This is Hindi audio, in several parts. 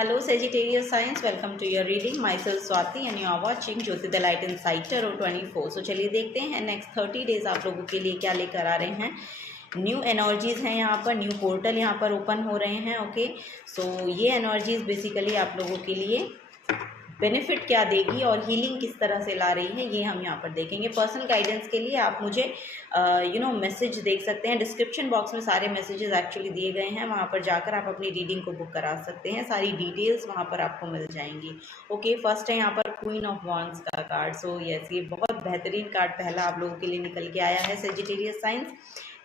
Hello Sagittarius Signs, welcome to your reading. Myself Swati and you are watching Jyoti the Light Insight Tarot 24. So चलिए देखते हैं नेक्स्ट 30 डेज आप लोगों के लिए क्या लेकर आ रहे हैं। न्यू एनर्जीज हैं यहाँ पर, न्यू पोर्टल यहाँ पर ओपन हो रहे हैं। ओके, सो ये एनर्जीज बेसिकली आप लोगों के लिए बेनिफिट क्या देगी और हीलिंग किस तरह से ला रही है, ये हम यहाँ पर देखेंगे। पर्सनल गाइडेंस के लिए आप मुझे मैसेज देख सकते हैं। डिस्क्रिप्शन बॉक्स में सारे मैसेजेस एक्चुअली दिए गए हैं, वहाँ पर जाकर आप अपनी रीडिंग को बुक करा सकते हैं। सारी डिटेल्स वहाँ पर आपको मिल जाएंगी। ओके, फर्स्ट है यहाँ पर क्वीन ऑफ वॉन्ड्स का कार्ड। सो यस, ये बहुत बेहतरीन कार्ड पहला आप लोगों के लिए निकल के आया है सेजिटेरियस साइंस।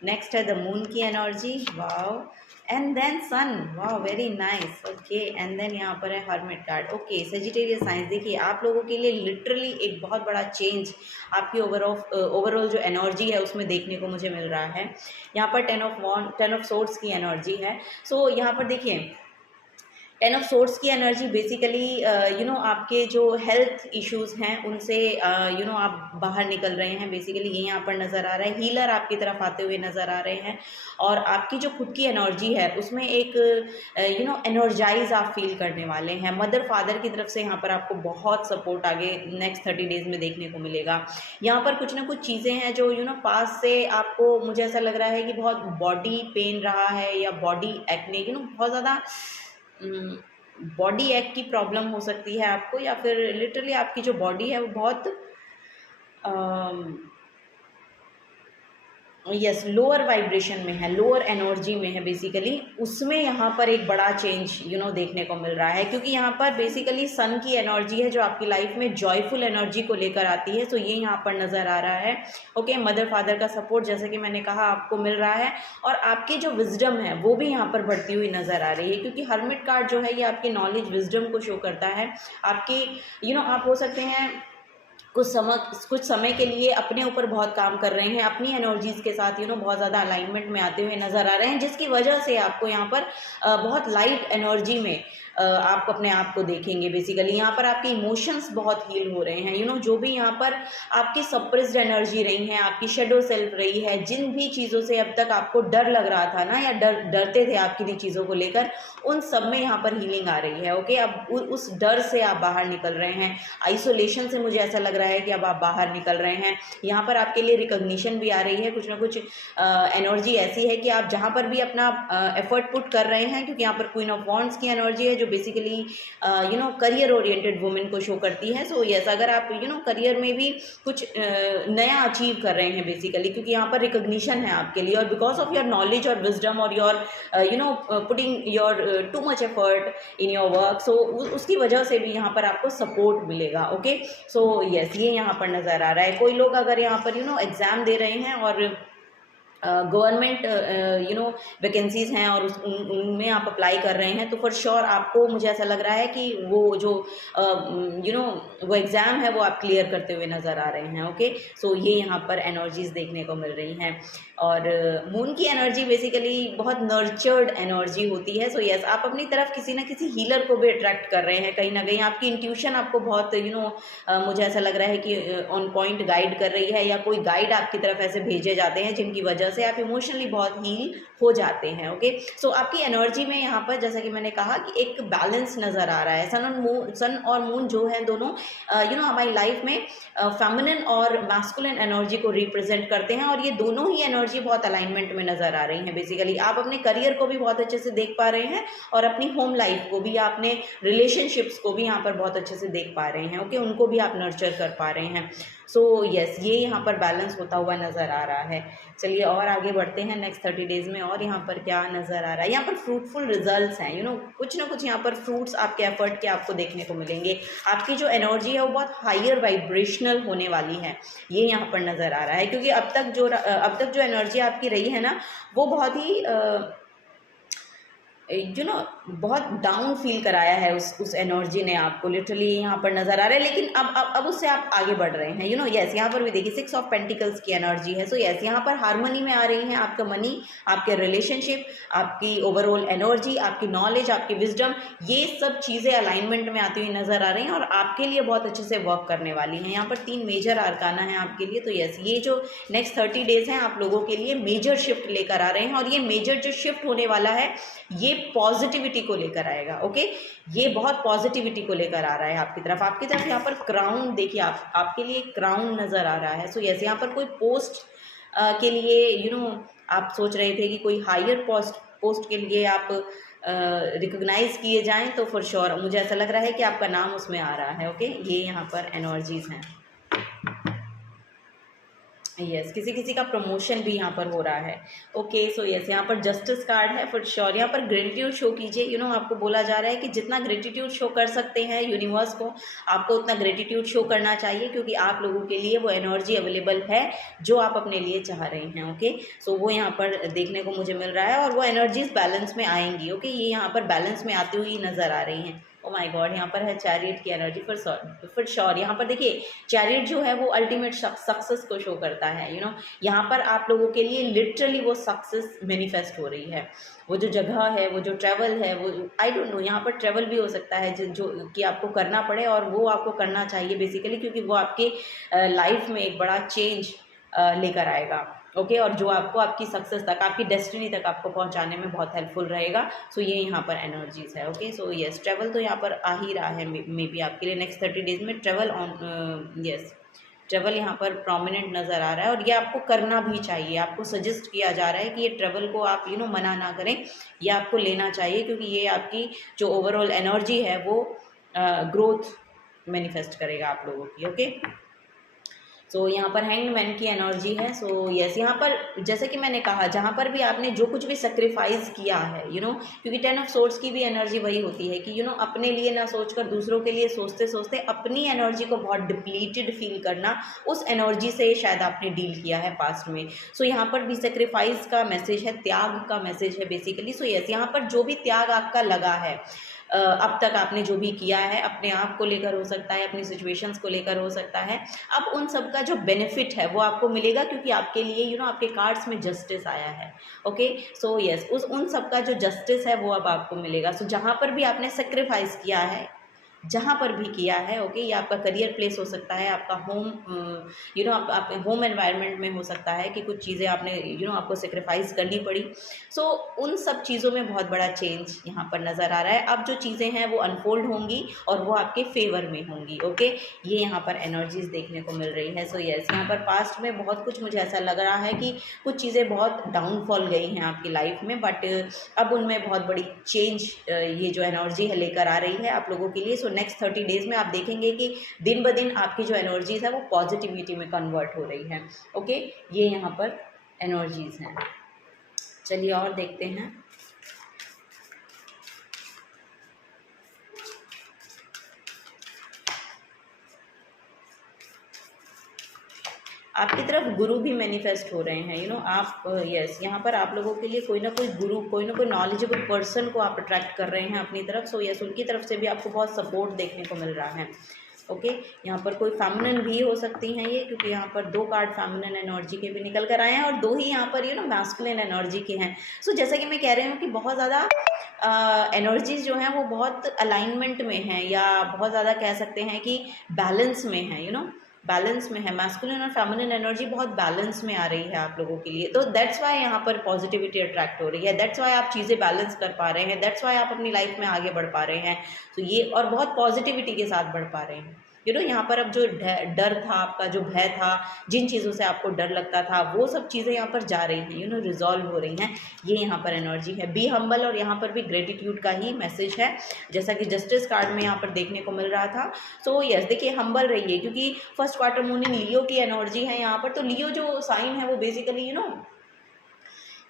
नेक्स्ट है द मून की energy, wow, and then sun, वाह very nice. Okay, and then यहाँ पर है hermit card. Okay Sagittarius signs, देखिए आप लोगों के लिए लिटरली एक बहुत बड़ा चेंज आपकी ओवरऑल जो एनर्जी है उसमें देखने को मुझे मिल रहा है। यहाँ पर टेन ऑफ सोर्ड्स की एनर्जी है। सो यहाँ पर देखिए टेन ऑफ सोर्ड्स की एनर्जी बेसिकली आपके जो हेल्थ इश्यूज हैं उनसे आप बाहर निकल रहे हैं, बेसिकली ये यहाँ पर नज़र आ रहा है। हीलर आपकी तरफ आते हुए नज़र आ रहे हैं और आपकी जो खुद की एनर्जी है उसमें एक एनर्जाइज आप फील करने वाले हैं। मदर फादर की तरफ से यहाँ पर आपको बहुत सपोर्ट आगे नेक्स्ट 30 डेज में देखने को मिलेगा। यहाँ पर कुछ ना कुछ चीज़ें हैं जो पास से आपको, मुझे ऐसा लग रहा है कि बहुत बॉडी पेन रहा है या बॉडी एक्ने, बहुत ज़्यादा बॉडी एक की प्रॉब्लम हो सकती है आपको, या फिर लिटरली आपकी जो बॉडी है वो बहुत यस लोअर वाइब्रेशन में है, लोअर एनर्जी में है बेसिकली। उसमें यहाँ पर एक बड़ा चेंज देखने को मिल रहा है, क्योंकि यहाँ पर बेसिकली सन की एनर्जी है जो आपकी लाइफ में जॉयफुल एनर्जी को लेकर आती है। तो ये यहाँ पर नज़र आ रहा है। ओके, मदर फादर का सपोर्ट जैसे कि मैंने कहा आपको मिल रहा है और आपकी जो विजडम है वो भी यहाँ पर बढ़ती हुई नज़र आ रही है, क्योंकि हर्मिट कार्ड जो है ये आपकी नॉलेज विजडम को शो करता है। आपकी आप हो सकते हैं कुछ समय के लिए अपने ऊपर बहुत काम कर रहे हैं, अपनी एनर्जीज़ के साथ बहुत ज़्यादा अलाइनमेंट में आते हुए नज़र आ रहे हैं, जिसकी वजह से आपको यहाँ पर बहुत लाइट एनर्जी में आप अपने आप को देखेंगे। बेसिकली यहाँ पर आपके इमोशंस बहुत हील हो रहे हैं। जो भी यहाँ पर आपकी सप्रेस्ड एनर्जी रही है, आपकी शेडो सेल्फ रही है, जिन भी चीज़ों से अब तक आपको डर लग रहा था ना, या डरते थे आप किन्हीं चीज़ों को लेकर, उन सब में यहाँ पर हीलिंग आ रही है। ओके, अब उस डर से आप बाहर निकल रहे हैं, आइसोलेशन से मुझे ऐसा लग रहा है कि अब आप बाहर निकल रहे हैं। यहाँ पर आपके लिए रिकॉग्निशन भी आ रही है, कुछ ना कुछ एनर्जी ऐसी है कि आप जहाँ पर भी अपना एफर्ट पुट कर रहे हैं, क्योंकि यहाँ पर क्वीन ऑफ वॉन्ड्स की एनर्जी है जो बेसिकली करियर ओरिएंटेड वुमेन को शो करती है। सो यस, अगर आप करियर में भी कुछ नया अचीव कर रहे हैं बेसिकली, क्योंकि यहाँ पर रिकॉग्निशन है आपके लिए, और बिकॉज ऑफ योर नॉलेज और विजडम और your putting your too much effort in your work, so उसकी वजह से भी यहाँ पर आपको सपोर्ट मिलेगा। ओके, सो यस, ये यहाँ पर नज़र आ रहा है। कोई लोग अगर यहाँ पर एग्ज़ाम दे रहे हैं और गवर्नमेंट वैकेंसीज़ हैं और उनमें आप अप्लाई कर रहे हैं, तो फॉर श्योर आपको, मुझे ऐसा लग रहा है कि वो जो वो एग्ज़ाम है वो आप क्लियर करते हुए नज़र आ रहे हैं। ओके, सो ये यहाँ पर एनर्जीज़ देखने को मिल रही हैं। और मून की एनर्जी बेसिकली बहुत नर्चर्ड एनर्जी होती है। सो यस, आप अपनी तरफ किसी ना किसी हीलर को भी अट्रैक्ट कर रहे हैं। कहीं ना कहीं आपकी इंट्यूशन आपको बहुत मुझे ऐसा लग रहा है कि ऑन पॉइंट गाइड कर रही है, या कोई गाइड आपकी तरफ ऐसे भेजे जाते हैं जिनकी वजह से आप इमोशनली बहुत हील हो जाते हैं। ओके, सो आपकी एनर्जी में यहाँ पर जैसा कि मैंने कहा कि एक बैलेंस नज़र आ रहा है। सन और मून जो है दोनों हमारी लाइफ में फेमिनिन और मैस्कुलिन एनर्जी को रिप्रेजेंट करते हैं, और ये दोनों ही एनर्जी बहुत अलाइनमेंट में नज़र आ रही हैं। बेसिकली आप अपने करियर को भी बहुत अच्छे से देख पा रहे हैं और अपनी होम लाइफ को भी, अपने रिलेशनशिप्स को भी यहाँ पर बहुत अच्छे से देख पा रहे हैं। ओके, उनको भी आप नर्चर कर पा रहे हैं। सो यस, ये यहाँ पर बैलेंस होता हुआ नज़र आ रहा है। चलिए और आगे बढ़ते हैं नेक्स्ट 30 डेज़ में, और यहाँ पर क्या नज़र आ रहा है। यहाँ पर फ्रूटफुल रिजल्ट्स हैं। कुछ ना कुछ यहाँ पर फ्रूट्स आपके एफर्ट के आपको देखने को मिलेंगे। आपकी जो एनर्जी है वो बहुत हायर वाइब्रेशनल होने वाली है, ये यहाँ पर नज़र आ रहा है, क्योंकि अब तक जो एनर्जी आपकी रही है ना, वो बहुत ही बहुत डाउन फील कराया है उस एनर्जी ने आपको, लिटरली यहाँ पर नज़र आ रहा है। लेकिन अब उससे आप आगे बढ़ रहे हैं। यस, यहाँ पर भी देखिए 6 ऑफ पेंटिकल्स की एनर्जी है। सो यस, यहाँ पर हार्मनी में आ रही है आपका मनी, आपके रिलेशनशिप, आपकी ओवरऑल एनर्जी, आपकी नॉलेज, आपकी विजडम, ये सब चीज़ें अलाइनमेंट में आती हुई नज़र आ रही हैं और आपके लिए बहुत अच्छे से वर्क करने वाली हैं। यहाँ पर 3 मेजर आर्काना है आपके लिए। तो यस, ये जो नेक्स्ट 30 डेज़ हैं आप लोगों के लिए मेजर शिफ्ट लेकर आ रहे हैं, और ये मेजर जो शिफ्ट होने वाला है ये पॉजिटिविटी पॉजिटिविटी को लेकर आएगा। ओके, ये बहुत पॉजिटिविटी को लेकर आ रहा है आपकी तरफ यहाँ पर क्राउन देखिए, आपके लिए क्राउन नज़र आ रहा है। सो यस, यहाँ पर कोई पोस्ट के लिए आप सोच रहे थे कि कोई हायर पोस्ट के लिए आप रिकॉग्नाइज किए जाएं, तो फॉर श्योर मुझे ऐसा लग रहा है कि आपका नाम उसमें आ रहा है। ओके, ये यहाँ पर एनर्जीज हैं। यस, किसी किसी का प्रमोशन भी यहाँ पर हो रहा है। ओके, सो यस, यहाँ पर जस्टिस कार्ड है फॉर श्योर। यहाँ पर ग्रेटिट्यूड शो कीजिए। आपको बोला जा रहा है कि जितना ग्रेटिट्यूड शो कर सकते हैं यूनिवर्स को, आपको उतना ग्रेटिट्यूड शो करना चाहिए, क्योंकि आप लोगों के लिए वो एनर्जी अवेलेबल है जो आप अपने लिए चाह रहे हैं। ओके, सो वो यहाँ पर देखने को मुझे मिल रहा है, और वो एनर्जीज बैलेंस में आएंगी। ओके, ये यहाँ पर बैलेंस में आती हुई नज़र आ रही हैं। ओ माय गॉड, यहाँ पर है चैरियट की एनर्जी फॉर श्योर। यहाँ पर देखिए, चैरियट जो है वो अल्टीमेट सक्सेस को शो करता है। यहाँ पर आप लोगों के लिए लिटरली वो सक्सेस मैनिफेस्ट हो रही है। वो जो जगह है, वो जो ट्रैवल है, वो आई डोंट नो, यहाँ पर ट्रैवल भी हो सकता है जो कि आपको करना पड़े, और वो आपको करना चाहिए बेसिकली, क्योंकि वो आपके लाइफ में एक बड़ा चेंज लेकर आएगा। ओके, और जो आपको आपकी सक्सेस तक, आपकी डेस्टिनी तक आपको पहुंचाने में बहुत हेल्पफुल रहेगा। सो ये यहाँ पर एनर्जीज है। ओके, सो यस, ट्रैवल तो यहाँ पर आ ही रहा है मे बी आपके लिए नेक्स्ट 30 डेज में ट्रैवल ऑन। यस, ट्रैवल यहाँ पर प्रोमिनेंट नज़र आ रहा है, और ये आपको करना भी चाहिए। आपको सजेस्ट किया जा रहा है कि ये ट्रैवल को आप मना ना करें, ये आपको लेना चाहिए, क्योंकि ये आपकी जो ओवरऑल एनर्जी है वो ग्रोथ मैनिफेस्ट करेगा आप लोगों की। ओके, सो यहाँ पर हैंग्ड मैन की एनर्जी है। सो यस, यहाँ पर जैसे कि मैंने कहा, जहाँ पर भी आपने जो कुछ भी सेक्रीफाइस किया है, क्योंकि 10 ऑफ सोर्ड्स की भी एनर्जी वही होती है कि अपने लिए ना सोचकर दूसरों के लिए सोचते सोचते अपनी एनर्जी को बहुत डिप्लीटेड फील करना, उस एनर्जी से शायद आपने डील किया है पास्ट में। सो यहाँ पर भी सेक्रीफाइस का मैसेज है, त्याग का मैसेज है बेसिकली। सो यस, यहाँ पर जो भी त्याग आपका लगा है, अब तक आपने जो भी किया है, अपने आप को लेकर हो सकता है, अपनी सिचुएशंस को लेकर हो सकता है, अब उन सब का जो बेनिफिट है वो आपको मिलेगा, क्योंकि आपके लिए आपके कार्ड्स में जस्टिस आया है। ओके, सो यस, उन सब का जो जस्टिस है वो अब आपको मिलेगा। सो जहाँ पर भी आपने सेक्रीफाइस किया है, जहाँ पर भी किया है, ओके, ये आपका करियर प्लेस हो सकता है, आपका होम आप होम एनवायरनमेंट में हो सकता है कि कुछ चीज़ें आपने आपको सेक्रीफाइस करनी पड़ी। सो उन सब चीज़ों में बहुत बड़ा चेंज यहाँ पर नज़र आ रहा है। अब जो चीज़ें हैं वो अनफोल्ड होंगी और वो आपके फेवर में होंगी। ओके, ये यहाँ पर एनर्जीज देखने को मिल रही है। सो यस, यहाँ पर पास्ट में बहुत कुछ मुझे ऐसा लग रहा है कि कुछ चीज़ें बहुत डाउनफॉल गई हैं आपकी लाइफ में, बट अब उनमें बहुत बड़ी चेंज ये जो एनर्जी है लेकर आ रही है आप लोगों के लिए। सो नेक्स्ट 30 डेज में आप देखेंगे कि दिन ब दिन आपकी जो एनर्जीज है वो पॉजिटिविटी में कन्वर्ट हो रही है। ओके, ये यहाँ पर एनर्जीज हैं। चलिए और देखते हैं। आपकी तरफ गुरु भी मैनिफेस्ट हो रहे हैं। आप यस, यहाँ पर आप लोगों के लिए कोई ना कोई गुरु, कोई ना कोई नॉलेजेबल पर्सन को आप अट्रैक्ट कर रहे हैं अपनी तरफ। सो यस, उनकी तरफ से भी आपको बहुत सपोर्ट देखने को मिल रहा है। ओके, यहाँ पर कोई फेमिनिन भी हो सकती हैं ये, क्योंकि यहाँ पर 2 कार्ड फेमिनिन एनर्जी के भी निकल कर आए हैं, और 2 ही यहाँ पर मैस्कुलिन एनर्जी के हैं। सो जैसा कि मैं कह रही हूँ कि बहुत ज़्यादा एनर्जीज जो हैं वो बहुत अलाइनमेंट में हैं, या बहुत ज़्यादा कह सकते हैं कि बैलेंस में है। बैलेंस में है, मैस्कुलिन और फेमिनिन एनर्जी बहुत बैलेंस में आ रही है आप लोगों के लिए। तो दैट्स वाई यहाँ पर पॉजिटिविटी अट्रैक्ट हो रही है, दैट्स वाई आप चीज़ें बैलेंस कर पा रहे हैं, दैट्स वाई आप अपनी लाइफ में आगे बढ़ पा रहे हैं। तो ये, और बहुत पॉजिटिविटी के साथ बढ़ पा रहे हैं। यहाँ पर अब जो डर था आपका, जो भय था, जिन चीज़ों से आपको डर लगता था, वो सब चीज़ें यहाँ पर जा रही हैं, रिजॉल्व हो रही हैं। ये यहाँ पर एनर्जी है। बी हम्बल, और यहाँ पर भी ग्रेटिट्यूड का ही मैसेज है, जैसा कि जस्टिस कार्ड में यहाँ पर देखने को मिल रहा था। सो यस, देखिए, हम्बल रहिए, क्योंकि फर्स्ट क्वार्टर मून इन लियो की एनर्जी है यहाँ पर। तो लियो जो साइन है वो बेसिकली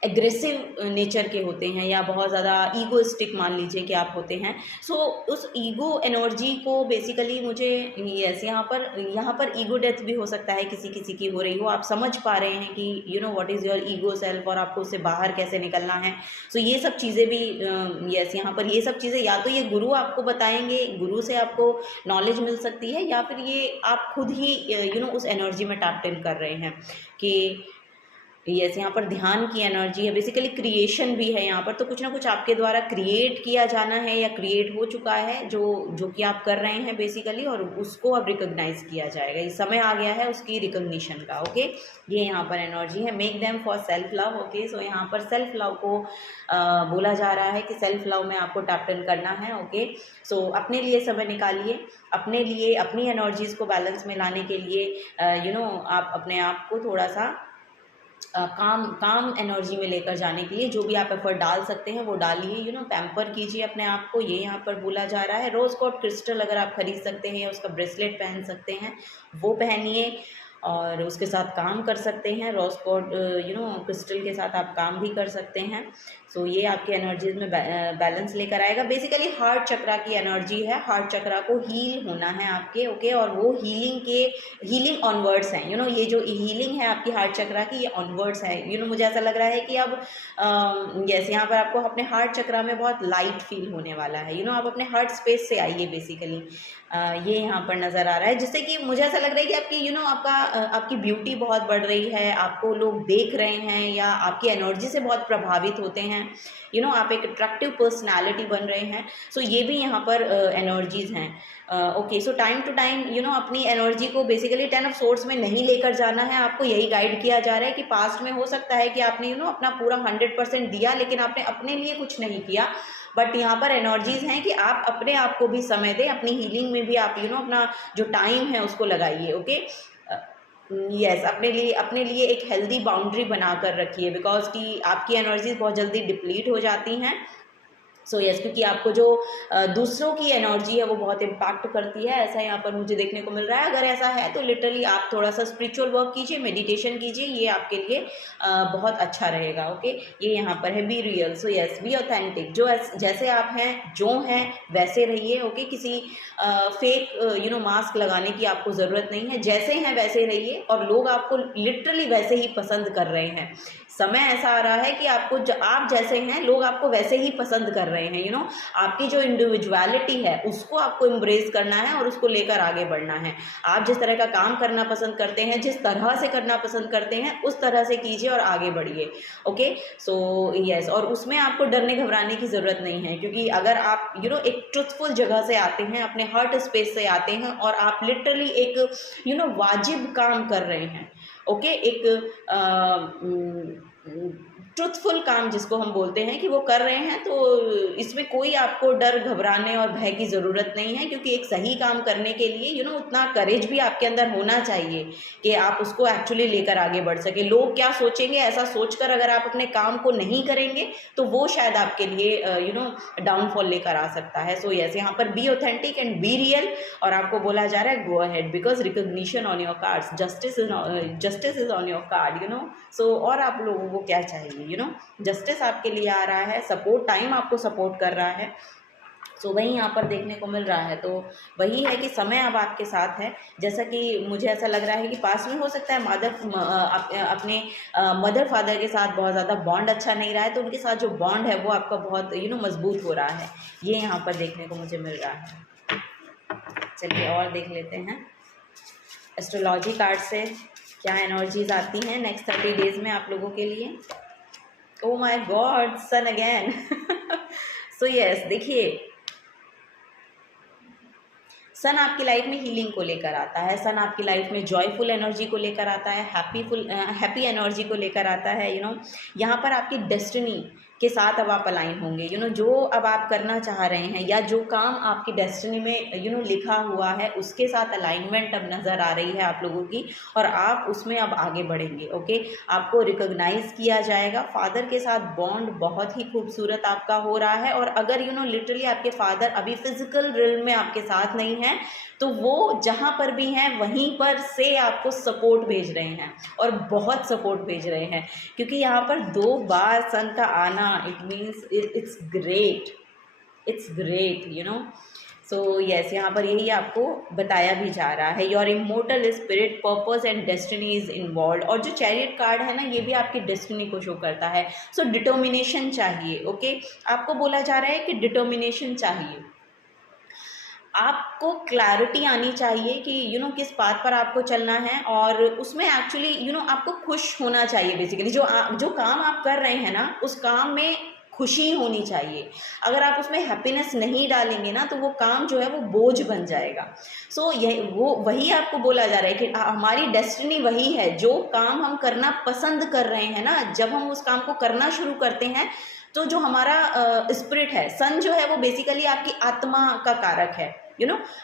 एग्रेसिव नेचर के होते हैं, या बहुत ज़्यादा ईगोइस्टिक मान लीजिए कि आप होते हैं। सो उस ईगो एनर्जी को बेसिकली मुझे यस, यहाँ पर ईगो डेथ भी हो सकता है, किसी किसी की हो रही हो। आप समझ पा रहे हैं कि what is your ego self, और आपको उससे बाहर कैसे निकलना है। सो ये सब चीज़ें भी यस, यहाँ पर ये सब चीज़ें या तो ये गुरु आपको बताएंगे, गुरु से आपको नॉलेज मिल सकती है, या फिर ये आप खुद ही उस एनर्जी में टैप इन कर रहे हैं कि यस, यहाँ पर ध्यान की एनर्जी है, बेसिकली क्रिएशन भी है यहाँ पर। तो कुछ ना कुछ आपके द्वारा क्रिएट किया जाना है या क्रिएट हो चुका है जो कि आप कर रहे हैं बेसिकली, और उसको अब रिकॉग्नाइज किया जाएगा। ये समय आ गया है उसकी रिकॉग्निशन का। ओके, ये यहाँ पर एनर्जी है। Make them for self love. Okay, so यहाँ पर सेल्फ लव को बोला जा रहा है कि सेल्फ लव में आपको टैप इन करना है। ओके, सो अपने लिए समय निकालिए, अपने लिए अपनी एनर्जीज़ को बैलेंस में लाने के लिए आप अपने आप को थोड़ा सा काम एनर्जी में लेकर जाने के लिए जो भी आप एफर्ट डाल सकते हैं वो डालिए। पैम्पर कीजिए अपने आप को, ये यहाँ पर बोला जा रहा है। रोज़ गोल्ड क्रिस्टल अगर आप खरीद सकते हैं या उसका ब्रेसलेट पहन सकते हैं वो पहनिए, और उसके साथ काम कर सकते हैं। रोज़ गोल्ड क्रिस्टल के साथ आप काम भी कर सकते हैं। सो ये आपके एनर्जीज में बैलेंस लेकर आएगा। बेसिकली हार्ट चक्रा की एनर्जी है, हार्ट चक्रा को हील होना है आपके। ओके, और वो हीलिंग ऑनवर्ड्स हैं। ये जो हीलिंग है आपकी हार्ट चक्रा की, ये ऑनवर्ड्स है। मुझे ऐसा लग रहा है कि अब जैसे यहाँ पर आपको अपने हार्ट चक्रा में बहुत लाइट फील होने वाला है। आप अपने हार्ट स्पेस से आइए बेसिकली, ये यहाँ पर नज़र आ रहा है, जिससे कि मुझे ऐसा लग रहा है कि आपकी आपकी ब्यूटी बहुत बढ़ रही है, आपको लोग देख रहे हैं या आपकी एनर्जी से बहुत प्रभावित होते हैं। आप एक अट्रैक्टिव पर्सनालिटी बन रहे हैं। सो ये भी यहाँ पर एनर्जीज़ हैं। Okay, so time to time अपनी एनर्जी को बेसिकली 10 ऑफ सोर्स में नहीं लेकर जाना है। आपको यही गाइड किया जा रहा है कि पास्ट में हो सकता है कि आपने अपना पूरा 100% दिया, लेकिन आपने अपने लिए कुछ नहीं किया। बट यहाँ पर एनर्जीज हैं कि आप अपने आप को भी समय दें, अपनी हीलिंग में भी आप अपना जो टाइम है उसको लगाइए। ओके, यस, अपने लिए एक हेल्दी बाउंड्री बना कर रखिए, बिकॉज कि आपकी एनर्जीज बहुत जल्दी डिप्लीट हो जाती हैं। सो यस, क्योंकि आपको जो दूसरों की एनर्जी है वो बहुत इम्पैक्ट करती है, ऐसा यहाँ पर मुझे देखने को मिल रहा है। अगर ऐसा है तो लिटरली आप थोड़ा सा स्पिरिचुअल वर्क कीजिए, मेडिटेशन कीजिए, ये आपके लिए बहुत अच्छा रहेगा। ओके, ये यहाँ पर है be real. So yes, be authentic, जैसे आप हैं जो हैं वैसे रहिए। ओके, किसी फेक मास्क लगाने की आपको ज़रूरत नहीं है, जैसे हैं वैसे रहिए, और लोग आपको लिटरली वैसे ही पसंद कर रहे हैं। समय ऐसा आ रहा है कि आप जैसे हैं लोग आपको वैसे ही पसंद कर रहे हैं। आपकी जो इंडिविजुअलिटी है उसको आपको एम्ब्रेस करना है और उसको लेकर आगे बढ़ना है। आप जिस तरह का काम करना पसंद करते हैं, जिस तरह से करना पसंद करते हैं, उस तरह से कीजिए और आगे बढ़िए। ओके, सो यस, और उसमें आपको डरने घबराने की ज़रूरत नहीं है, क्योंककि अगर आप एक ट्रुथफुल जगह से आते हैं, अपने हार्ट स्पेस से आते हैं, और आप लिटरली एक वाजिब काम कर रहे हैं। ओके, एक ट्रुथफुल काम जिसको हम बोलते हैं कि वो कर रहे हैं, तो इसमें कोई आपको डर घबराने और भय की ज़रूरत नहीं है, क्योंकि एक सही काम करने के लिए उतना करेज भी आपके अंदर होना चाहिए कि आप उसको एक्चुअली लेकर आगे बढ़ सके। लोग क्या सोचेंगे ऐसा सोचकर अगर आप अपने काम को नहीं करेंगे तो वो शायद आपके लिए डाउनफॉल लेकर आ सकता है। सो यस, यहाँ पर be authentic and be real, और आपको बोला जा रहा है go ahead, because recognition on your cards, justice is on your card. So और आप लोगों को क्या चाहिए? जस्टिस आपके लिए आ रहा है, सपोर्ट, टाइम आपको सपोर्ट कर रहा है। सो वही यहाँ पर देखने को मिल रहा है। तो वही है कि समय अब आपके साथ है। जैसा कि मुझे ऐसा लग रहा है कि पास में हो सकता है अपने मदर फादर के साथ बहुत ज़्यादा बॉन्ड अच्छा नहीं रहा है, तो उनके साथ जो बॉन्ड है वो आपका बहुत मजबूत हो रहा है, ये यहाँ पर देखने को मुझे मिल रहा है। चलिए और देख लेते हैं एस्ट्रोलॉजी कार्ड से क्या एनर्जीज आती हैं नेक्स्ट 30 डेज में आप लोगों के लिए। Oh my God, sun again. So yes, देखिए सन आपकी लाइफ में हीलिंग को लेकर आता है, सन आपकी लाइफ में जॉयफुल एनर्जी को लेकर आता है, हैप्पी एनर्जी को लेकर आता है। यहाँ पर आपकी डेस्टिनी के साथ अब आप अलाइन होंगे। जो अब आप करना चाह रहे हैं या जो काम आपकी डेस्टिनी में लिखा हुआ है उसके साथ अलाइनमेंट अब नज़र आ रही है आप लोगों की, और आप उसमें अब आगे बढ़ेंगे। ओके, आपको रिकॉग्नाइज किया जाएगा। फादर के साथ बॉन्ड बहुत ही खूबसूरत आपका हो रहा है, और अगर लिटरली आपके फादर अभी फिजिकल रिल्म में आपके साथ नहीं है तो वो जहाँ पर भी हैं वहीं पर से आपको सपोर्ट भेज रहे हैं, और बहुत सपोर्ट भेज रहे हैं, क्योंकि यहाँ पर 2 बार सन का आना it means it's great. So yes, यहाँ पर यही आपको बताया भी जा रहा है। Your immortal spirit, purpose and destiny is involve, और जो चैरियट कार्ड है ना, ये भी आपकी डेस्टिनी को शो करता है। सो डिटर्मिनेशन चाहिए। ओके, आपको बोला जा रहा है कि डिटर्मिनेशन चाहिए। आपको क्लैरिटी आनी चाहिए कि किस पाथ पर आपको चलना है, और उसमें एक्चुअली आपको खुश होना चाहिए बेसिकली। जो काम आप कर रहे हैं ना, उस काम में खुशी होनी चाहिए। अगर आप उसमें हैप्पीनेस नहीं डालेंगे ना, तो वो काम जो है वो बोझ बन जाएगा। सो वही आपको बोला जा रहा है कि हमारी डेस्टिनी वही है। जो काम हम करना पसंद कर रहे हैं ना, जब हम उस काम को करना शुरू करते हैं, तो जो हमारा स्पिरिट है, सन जो है वो बेसिकली आपकी आत्मा का कारक है।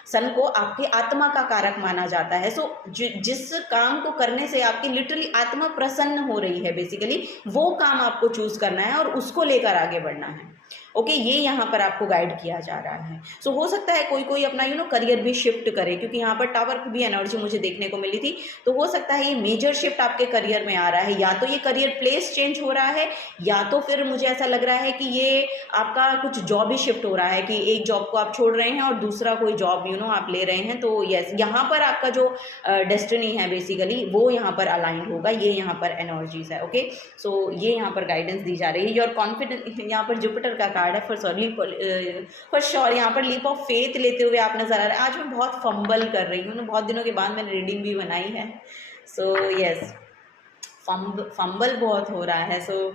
सन को आपके आत्मा का कारक माना जाता है। सो जिस काम को करने से आपकी लिटरली आत्मा प्रसन्न हो रही है, बेसिकली वो काम आपको चूज करना है और उसको लेकर आगे बढ़ना है। ओके, ये यहाँ पर आपको गाइड किया जा रहा है। सो हो सकता है कोई कोई अपना करियर भी शिफ्ट करे, क्योंकि यहाँ पर टावर की भी एनर्जी मुझे देखने को मिली थी। तो हो सकता है ये मेजर शिफ्ट आपके करियर में आ रहा है, या तो ये करियर प्लेस चेंज हो रहा है, या तो फिर मुझे ऐसा लग रहा है कि ये आपका कुछ जॉब ही शिफ्ट हो रहा है, कि एक जॉब को आप छोड़ रहे हैं और दूसरा कोई जॉब आप ले रहे हैं। तो यस, यहाँ पर आपका जो डेस्टिनी है बेसिकली वो यहाँ पर अलाइंड होगा। ये यहाँ पर एनर्जीज है। ओके, सो ये यहाँ पर गाइडेंस दी जा रही है। योर कॉन्फिडेंस, यहाँ पर जुपिटर का कार्ड है फॉर श्योर। यहाँ पर लीप ऑफ फेथ लेते हुए आप नजर आ रहे हैं। आज मैं बहुत फंबल कर रही हूँ, बहुत दिनों के बाद मैंने रीडिंग भी बनाई है। सो यस, फंबल बहुत हो रहा है। सो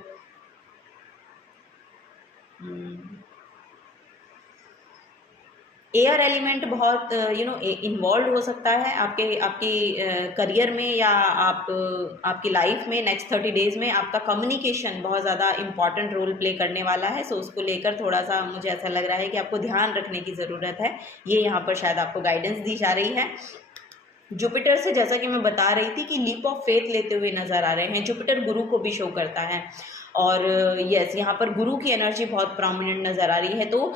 एयर एलिमेंट बहुत इन्वॉल्व हो सकता है आपकी करियर में, या आपकी लाइफ में। नेक्स्ट 30 डेज में आपका कम्युनिकेशन बहुत ज़्यादा इंपॉर्टेंट रोल प्ले करने वाला है। सो उसको लेकर थोड़ा सा मुझे ऐसा लग रहा है कि आपको ध्यान रखने की ज़रूरत है। ये यहाँ पर शायद आपको गाइडेंस दी जा रही है। जुपिटर से, जैसा कि मैं बता रही थी, कि लीप ऑफ फेथ लेते हुए नजर आ रहे हैं। जुपिटर गुरु को भी शो करता है, और यस, यहाँ पर गुरु की एनर्जी बहुत प्रोमिनेंट नजर आ रही है। तो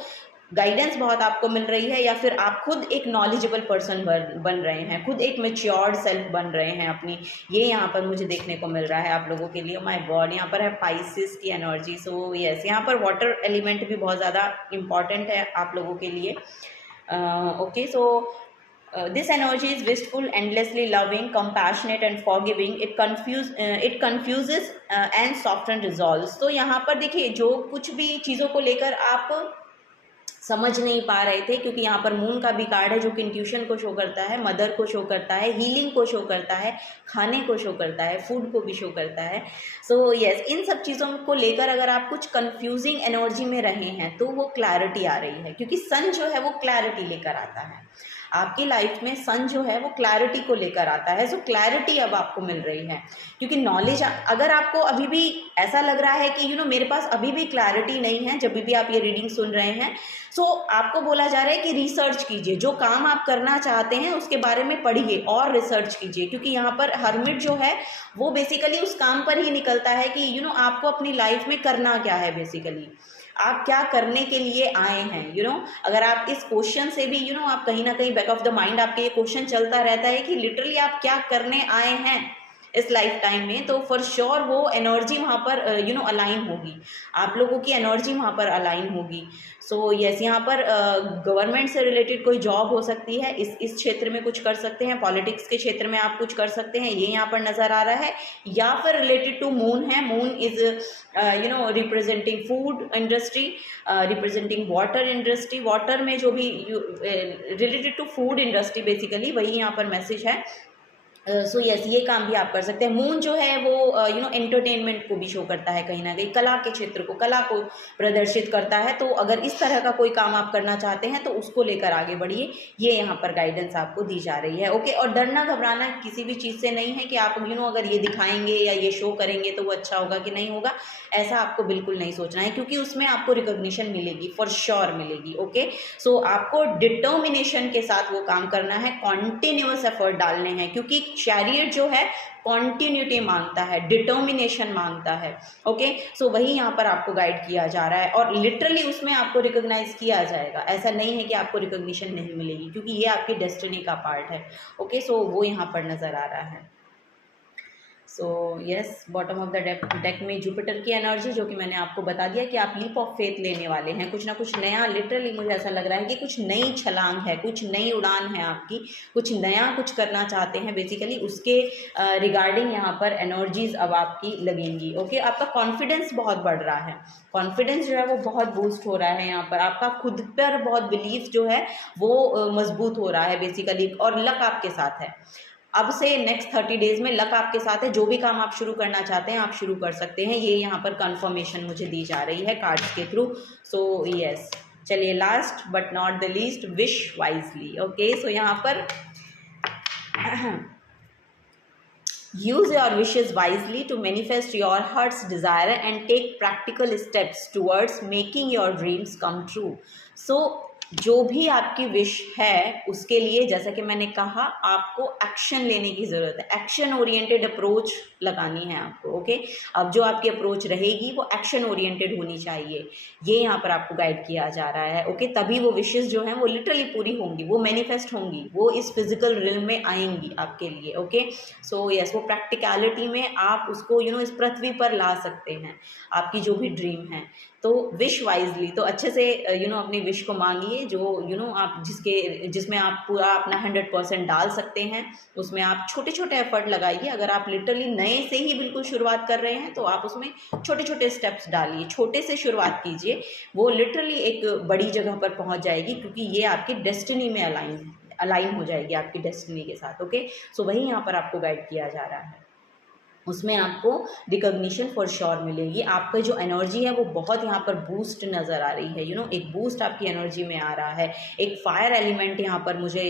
गाइडेंस बहुत आपको मिल रही है, या फिर आप खुद एक नॉलेजेबल पर्सन बन रहे हैं, खुद एक मेच्योर्ड सेल्फ बन रहे हैं अपनी। ये यहाँ पर मुझे देखने को मिल रहा है आप लोगों के लिए। माय गॉड, यहाँ पर है पाइसिस की एनर्जी। सो यस, यहाँ पर वाटर एलिमेंट भी बहुत ज़्यादा इम्पॉर्टेंट है आप लोगों के लिए। Okay, so this energy is wistful, endlessly loving, compassionate and forgiving. It confuses and soften resolves. तो यहाँ पर देखिए, जो कुछ भी चीज़ों को लेकर आप समझ नहीं पा रहे थे, क्योंकि यहाँ पर मून का भी कार्ड है जो कि इंट्यूशन को शो करता है, मदर को शो करता है, हीलिंग को शो करता है, खाने को शो करता है, फूड को भी शो करता है। सो यस, इन सब चीज़ों को लेकर अगर आप कुछ कंफ्यूजिंग एनर्जी में रहे हैं, तो वो क्लैरिटी आ रही है, क्योंकि सन जो है वो क्लैरिटी लेकर आता है आपकी लाइफ में। सन जो है वो क्लैरिटी को लेकर आता है। सो क्लैरिटी अब आपको मिल रही है, क्योंकि नॉलेज, अगर आपको अभी भी ऐसा लग रहा है कि मेरे पास अभी भी क्लैरिटी नहीं है, जब भी आप ये रीडिंग सुन रहे हैं, सो आपको बोला जा रहा है कि रिसर्च कीजिए, जो काम आप करना चाहते हैं उसके बारे में पढ़िए और रिसर्च कीजिए। क्योंकि यहाँ पर हर्मिट जो है वो बेसिकली उस काम पर ही निकलता है कि आपको अपनी लाइफ में करना क्या है, बेसिकली आप क्या करने के लिए आए हैं। अगर आप इस क्वेश्चन से भी आप कहीं ना कहीं बैक ऑफ द माइंड आपके ये क्वेश्चन चलता रहता है कि लिटरली आप क्या करने आए हैं इस लाइफ टाइम में, तो फॉर श्योर वो एनर्जी वहाँ पर अलाइन होगी, आप लोगों की एनर्जी वहाँ पर अलाइन होगी। सो यस, यहाँ पर गवर्नमेंट से रिलेटेड कोई जॉब हो सकती है, इस क्षेत्र में कुछ कर सकते हैं, पॉलिटिक्स के क्षेत्र में आप कुछ कर सकते हैं, ये यहाँ पर नज़र आ रहा है। या फिर रिलेटेड टू मून है, moon is representing food industry, representing water industry, water में जो भी related to food industry basically वही यहाँ पर मैसेज है। सो यस, ये काम भी आप कर सकते हैं। मून जो है वो एंटरटेनमेंट को भी शो करता है, कहीं ना कहीं कला के क्षेत्र को, कला को प्रदर्शित करता है। तो अगर इस तरह का कोई काम आप करना चाहते हैं तो उसको लेकर आगे बढ़िए, ये यहाँ पर गाइडेंस आपको दी जा रही है। ओके, और डरना घबराना किसी भी चीज़ से नहीं है कि आप अगर ये दिखाएंगे या ये शो करेंगे तो वो अच्छा होगा कि नहीं होगा, ऐसा आपको बिल्कुल नहीं सोचना है, क्योंकि उसमें आपको रिकॉग्निशन मिलेगी, फॉर श्योर मिलेगी। ओके, सो आपको डिटर्मिनेशन के साथ वो काम करना है, कॉन्टिन्यूअस एफर्ट डालने हैं, क्योंकि चैरियट जो है कॉन्टिन्यूटी मांगता है, डिटर्मिनेशन मांगता है। ओके, सो वही यहाँ पर आपको गाइड किया जा रहा है, और लिटरली उसमें आपको रिकॉग्नाइज किया जाएगा। ऐसा नहीं है कि आपको रिकॉग्निशन नहीं मिलेगी, क्योंकि ये आपकी डेस्टिनी का पार्ट है। ओके, सो वो यहाँ पर नजर आ रहा है। So yes, bottom of the deck में जुपिटर की एनर्जी, जो कि मैंने आपको बता दिया कि आप लीप ऑफ फेथ लेने वाले हैं, कुछ ना कुछ नया। लिटरली मुझे ऐसा लग रहा है कि कुछ नई छलांग है, कुछ नई उड़ान है आपकी, कुछ नया कुछ करना चाहते हैं बेसिकली, उसके रिगार्डिंग यहाँ पर एनर्जीज अब आपकी लगेंगी। ओके, आपका कॉन्फिडेंस बहुत बढ़ रहा है, कॉन्फिडेंस जो है वो बहुत बूस्ट हो रहा है यहाँ पर, आपका खुद पर बहुत बिलीफ जो है वो मजबूत हो रहा है बेसिकली, और लक आपके साथ है। अब से नेक्स्ट 30 डेज में लक आपके साथ है, जो भी काम आप शुरू करना चाहते हैं आप शुरू कर सकते हैं, ये यहाँ पर कंफर्मेशन मुझे दी जा रही है कार्ड्स के थ्रू। सो यस, चलिए last but not the least, wish wisely. Okay, so यहाँ पर use your wishes wisely to manifest your heart's desire and take practical steps towards making your dreams come true. So जो भी आपकी विश है उसके लिए, जैसा कि मैंने कहा, आपको एक्शन लेने की ज़रूरत है, एक्शन ओरिएंटेड अप्रोच लगानी है आपको। ओके, अब जो आपकी अप्रोच रहेगी वो एक्शन ओरिएंटेड होनी चाहिए, ये यहाँ पर आपको गाइड किया जा रहा है। ओके, तभी वो विशेस जो हैं वो लिटरली पूरी होंगी, वो मैनिफेस्ट होंगी, वो इस फिजिकल रिल्म में आएंगी आपके लिए। ओके, सो यस, वो प्रैक्टिकलिटी में आप उसको इस पृथ्वी पर ला सकते हैं, आपकी जो भी ड्रीम है। तो विश वाइजली, तो अच्छे से अपनी विश को मांगिए, जो आप जिसमें आप पूरा अपना 100% डाल सकते हैं, उसमें आप छोटे छोटे एफर्ट लगाइए। अगर आप लिटरली नए से ही बिल्कुल शुरुआत कर रहे हैं तो आप उसमें छोटे छोटे स्टेप्स डालिए, छोटे से शुरुआत कीजिए, वो लिटरली एक बड़ी जगह पर पहुंच जाएगी, क्योंकि ये आपकी डेस्टिनी में अलाइन हो जाएगी, आपकी डेस्टिनी के साथ। ओके, सो वही यहाँ पर आपको गाइड किया जा रहा है, उसमें आपको रिकॉग्निशन फॉर श्योर मिलेगी। आपका जो एनर्जी है वो बहुत यहाँ पर बूस्ट नज़र आ रही है, एक बूस्ट आपकी एनर्जी में आ रहा है, एक फायर एलिमेंट यहाँ पर मुझे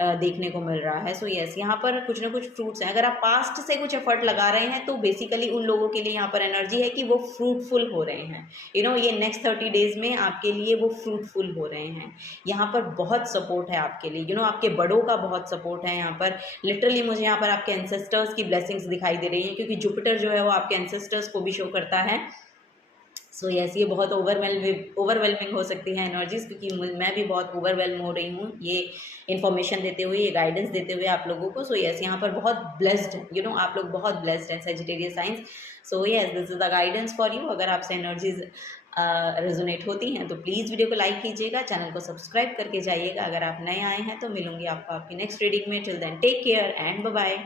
देखने को मिल रहा है। सो यस, यहाँ पर कुछ ना कुछ फ्रूट्स हैं। अगर आप पास्ट से कुछ एफर्ट लगा रहे हैं तो बेसिकली उन लोगों के लिए यहाँ पर एनर्जी है कि वो फ्रूटफुल हो रहे हैं, ये नेक्स्ट 30 डेज़ में आपके लिए वो फ्रूटफुल हो रहे हैं। यहाँ पर बहुत सपोर्ट है आपके लिए, आपके बड़ों का बहुत सपोर्ट है यहाँ पर। लिटरली मुझे यहाँ पर आपके एंसेस्टर्स की ब्लेसिंग्स दिखाई दे रही है, क्योंकि जुपिटर जो है वो आपके एंसेस्टर्स को भी शो करता है। सो यस, ये बहुत ओवरवेलमिंग हो सकती है एनर्जीज, क्योंकि मैं भी बहुत ओवरवेलम हो रही हूँ ये इन्फॉर्मेशन देते हुए, ये गाइडेंस देते हुए आप लोगों को। सो यस, यहाँ पर बहुत ब्लेस्ड, आप लोग बहुत ब्लेस्ड हैं Sagittarius science. So yes, this is the guidance for you. अगर आपसे एनर्जीज रेजोनेट होती हैं तो प्लीज़ वीडियो को लाइक कीजिएगा, चैनल को सब्सक्राइब करके जाइएगा। अगर आप नए आए हैं तो मिलूंगी आपको आपकी नेक्स्ट रीडिंग में। Till then take care and bye bye.